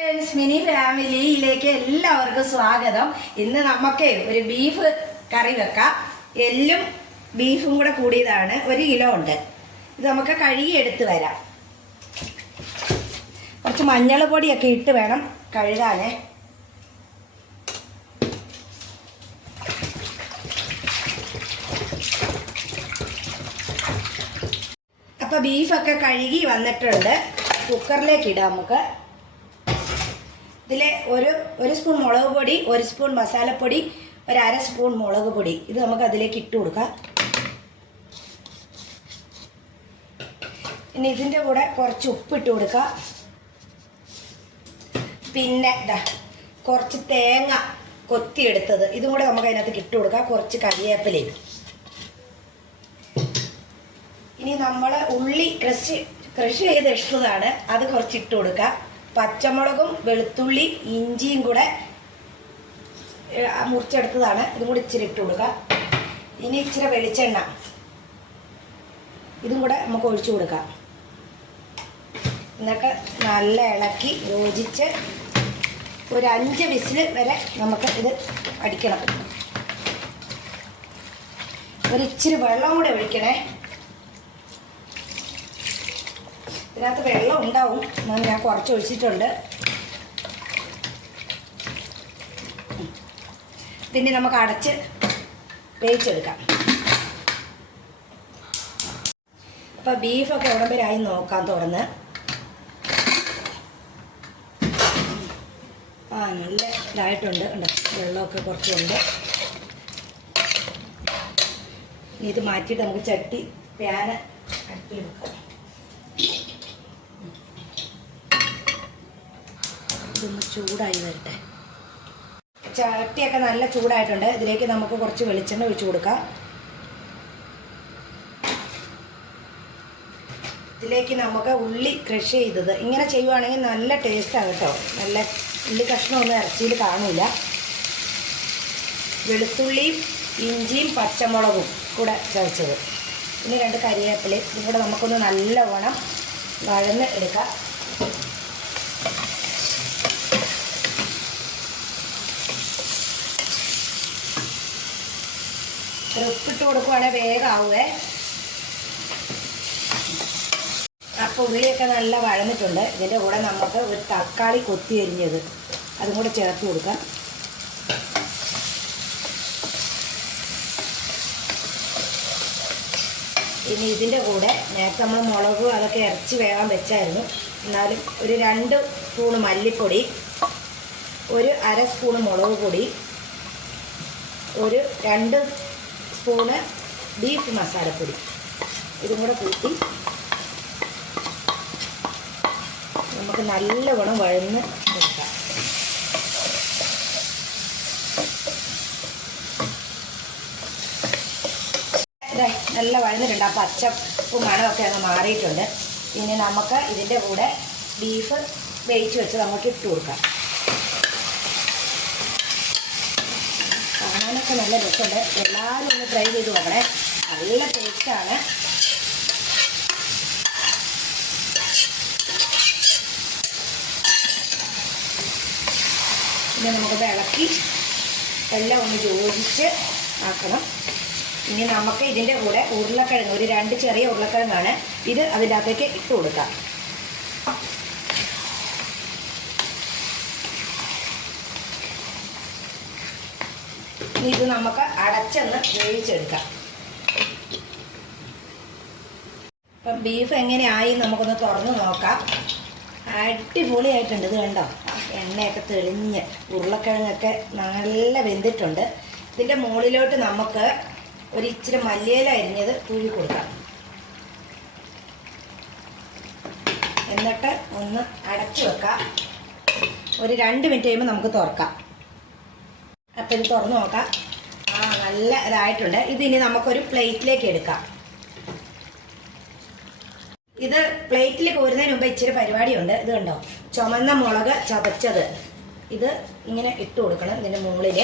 Mini ഫാമിലിയിലേക്ക് എല്ലാവർക്കും സ്വാഗതം. ഇന്ന് നമുക്ക് ഒരു ബീഫ് കറി വെക്കാം. എല്ലും ബീഫും കൂടെ കൂടിയതാണ്. 1 കിലോ ഉണ്ട്. ഇത് നമുക്ക് കഴുകി എടുത്ത് വരാം. കുറച്ച് മഞ്ഞൾ പൊടിയൊക്കെ ഇട്ട് വേണം കഴുകാനേ. അപ്പോൾ ബീഫൊക്കെ കഴുകി വന്നിട്ടുണ്ട്. കുക്കറിലേക്ക് ഇടാം നമുക്ക്. ഇതിൽ ഒരു സ്പൂൺ മുളക് പൊടി, 1 സ്പൂൺ മസാലപ്പൊടി, 1/2 സ്പൂൺ മുളക് പൊടി. ഇത് നമുക്ക് അതിലേക്ക് ഇട്ട് കൊടുക്കാം. ഇനി ഇതിൻ്റെ കൂടെ കുറച്ച് ഉപ്പിട്ട് കൊടുക്കാം. പിന്നെ കുറച്ച് തേങ്ങ കൊത്തിയെടുത്തത് ഇതും കൂടെ നമുക്ക് അതിനകത്ത് ഇട്ട് കൊടുക്കാം. കുറച്ച് കറിവേപ്പിലയും. ഇനി നമ്മൾ ഉള്ളി ക്രഷ് ചെയ്ത് ഇട്ടതാണ്, അത് കുറച്ച് ഇട്ട് കൊടുക്കാം. പച്ചമുളകും വെളുത്തുള്ളി ഇഞ്ചിയും കൂടെ മുറിച്ചെടുത്തതാണ്, ഇതും കൂടി ഇച്ചിരി ഇട്ട് കൊടുക്കുക. ഇനി ഇച്ചിരി വെളിച്ചെണ്ണ ഇതും കൂടെ നമുക്ക് ഒഴിച്ചു കൊടുക്കാം. എന്നിട്ട് നല്ല ഇളക്കി യോജിച്ച് ഒരു 5 വിസിൽ വരെ നമുക്ക് ഇത് അടിക്കണം. ഇച്ചിരി വെള്ളം കൂടെ ഒഴിക്കണേ. ഇതിനകത്ത് വെള്ളം ഉണ്ടാവും, ഞാൻ കുറച്ച് ഒഴിച്ചിട്ടുണ്ട്. പിന്നെ നമുക്ക് അടച്ച് വേവിച്ചെടുക്കാം. അപ്പോൾ ബീഫൊക്കെ എവിടെ വരെയായി നോക്കാൻ തുറന്ന്. നല്ല ഇതായിട്ടുണ്ട്. ഉണ്ട്, വെള്ളമൊക്കെ കുറച്ചുണ്ട്. ഇത് മാറ്റിയിട്ട് നമുക്ക് ചട്ടി പാന് അടുപ്പിൽ വെക്കാം. ഇതൊന്ന് ചൂടായി വരട്ടെ. ചട്ടിയൊക്കെ നല്ല ചൂടായിട്ടുണ്ട്. ഇതിലേക്ക് നമുക്ക് കുറച്ച് വെളിച്ചെണ്ണ ഒഴിച്ചു കൊടുക്കാം. ഇതിലേക്ക് നമുക്ക് ഉള്ളി ക്രഷ് ചെയ്തത് ഇങ്ങനെ ചെയ്യുവാണെങ്കിൽ നല്ല ടേസ്റ്റാണ് കേട്ടോ. നല്ല ഉള്ളി കഷ്ണമൊന്നും ഇറച്ചിയിൽ കാണില്ല. വെളുത്തുള്ളിയും ഇഞ്ചിയും പച്ചമുളകും കൂടെ ചതച്ചത്, പിന്നെ 2 കരിവേപ്പിലയും ഇതും കൂടെ നമുക്കൊന്ന് നല്ലവണ്ണം വഴന്ന് എടുക്കാം. ഉപ്പിട്ട് കൊടുക്കുവാണെങ്കിൽ വേഗമാവുമേ. അപ്പോൾ ഉള്ളിയൊക്കെ നല്ല വഴന്നിട്ടുണ്ട്. ഇതിൻ്റെ കൂടെ നമുക്ക് ഒരു തക്കാളി കൊത്തി അരിഞ്ഞത് അതും കൂടെ ചേർത്ത് കൊടുക്കാം. ഇനി ഇതിൻ്റെ കൂടെ നേരത്തെ നമ്മൾ മുളക് അതൊക്കെ ഇറച്ചി വേകാൻ വെച്ചായിരുന്നു. എന്നാലും ഒരു 2 സ്പൂണ് മല്ലിപ്പൊടി, ഒരു 1/2 സ്പൂണ് മുളക് പൊടി, ഒരു 2 സ്പൂണ് ബീഫ് മസാലപ്പൊടി ഇതും കൂടെ കൂട്ടി നമുക്ക് നല്ലവണ്ണം വഴന്ന് എടുക്കാം. നല്ല വഴന്നിട്ടുണ്ട്. ആ പച്ചപ്പും മണമൊക്കെ അങ്ങ് മാറിയിട്ടുണ്ട്. ഇനി നമുക്ക് ഇതിൻ്റെ കൂടെ ബീഫ് വേവിച്ച് വെച്ച് നമുക്ക് ഇട്ട് കൊടുക്കാം. കാണാനൊക്കെ നല്ല രസമുണ്ട്. എല്ലാവരും ഒന്ന് ട്രൈ ചെയ്ത് നോക്കണേ. നല്ല ടേസ്റ്റാണ്. പിന്നെ നമുക്കത് ഇളക്കി എല്ലാം ഒന്ന് യോജിച്ച് ആക്കണം. ഇനി നമുക്ക് ഇതിൻ്റെ കൂടെ ഉരുളക്കിഴങ്ങ്, ഒരു 2 ചെറിയ ഉരുളക്കിഴങ്ങാണ്, ഇത് അതിൻ്റെ അകത്തേക്ക് ഇട്ട് കൊടുക്കാം. ഇത് നമുക്ക് അടച്ചൊന്ന് വേവിച്ചെടുക്കാം. അപ്പം ബീഫ് എങ്ങനെയായി നമുക്കൊന്ന് തുറന്ന് നോക്കാം. അടിപൊളിയായിട്ടുണ്ട്. ഇത് കണ്ടോ, എണ്ണയൊക്കെ തെളിഞ്ഞ് ഉരുളക്കിഴങ്ങൊക്കെ നല്ല വെന്തിട്ടുണ്ട്. ഇതിൻ്റെ മുകളിലോട്ട് നമുക്ക് ഒരു ഇച്ചിരി മല്ലിയില അരിഞ്ഞത് തൂവി കൊടുക്കാം. എന്നിട്ട് ഒന്ന് അടച്ചു വെക്കാം. ഒരു 2 മിനിറ്റ് കഴിയുമ്പോൾ നമുക്ക് തുറക്കാം. അപ്പം ഇത് തുറന്ന് നോക്കാം. നല്ല ഇതായിട്ടുണ്ട്. ഇതിനി നമുക്കൊരു പ്ലേറ്റിലേക്ക് എടുക്കാം. ഇത് പ്ലേറ്റിൽ കോരുന്നതിന് മുമ്പ് ഇച്ചിരി പരിപാടിയുണ്ട്. ഇത് കണ്ടോ, ചുമന്ന മുളക് ചതച്ചത് ഇത് ഇങ്ങനെ ഇട്ട് കൊടുക്കണം ഇതിൻ്റെ മുകളിൽ.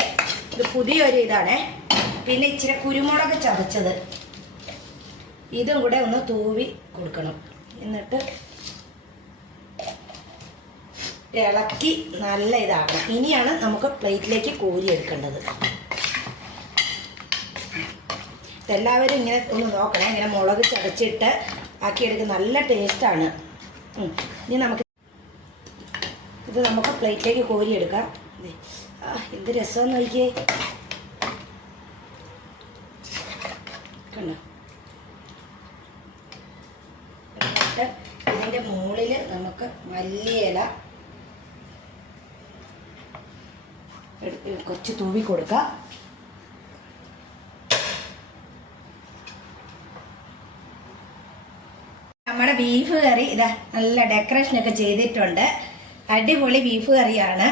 ഇത് പുതിയൊരു ഇതാണേ. പിന്നെ ഇച്ചിരി കുരുമുളക് ചതച്ചത് ഇതും കൂടെ ഒന്ന് തൂവി കൊടുക്കണം. എന്നിട്ട് ഇളക്കി നല്ല ഇതാക്കണം. ഇനിയാണ് നമുക്ക് പ്ലേറ്റിലേക്ക് കോരി എടുക്കേണ്ടത്. എല്ലാവരും ഇങ്ങനെ ഒന്ന് നോക്കണേ. ഇങ്ങനെ മുളക് ചതച്ചിട്ട് ആക്കിയെടുക്കുക, നല്ല ടേസ്റ്റാണ്. ഇനി ഇത് നമുക്ക് പ്ലേറ്റിലേക്ക് കോരിയെടുക്കാം. എന്ത് രസമെന്ന് നോക്കിയേ, കണ്ടോ. എന്നിട്ട് ഇതിൻ്റെ മുകളിൽ നമുക്ക് മല്ലിയില കുറച്ച് തൂവി കൊടുക്കാം. നമ്മുടെ ബീഫ് കറി ഇതാ നല്ല ഡെക്കറേഷനൊക്കെ ചെയ്തിട്ടുണ്ട്. അടിപൊളി ബീഫ് കറിയാണ്,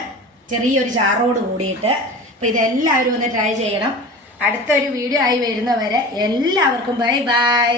ചെറിയൊരു ചാറോട് കൂടിയിട്ട്. അപ്പോൾ ഇതെല്ലാവരും ഒന്ന് ട്രൈ ചെയ്യണം. അടുത്തൊരു വീഡിയോ ആയി വരുന്നവരെ എല്ലാവർക്കും ബൈ ബൈ.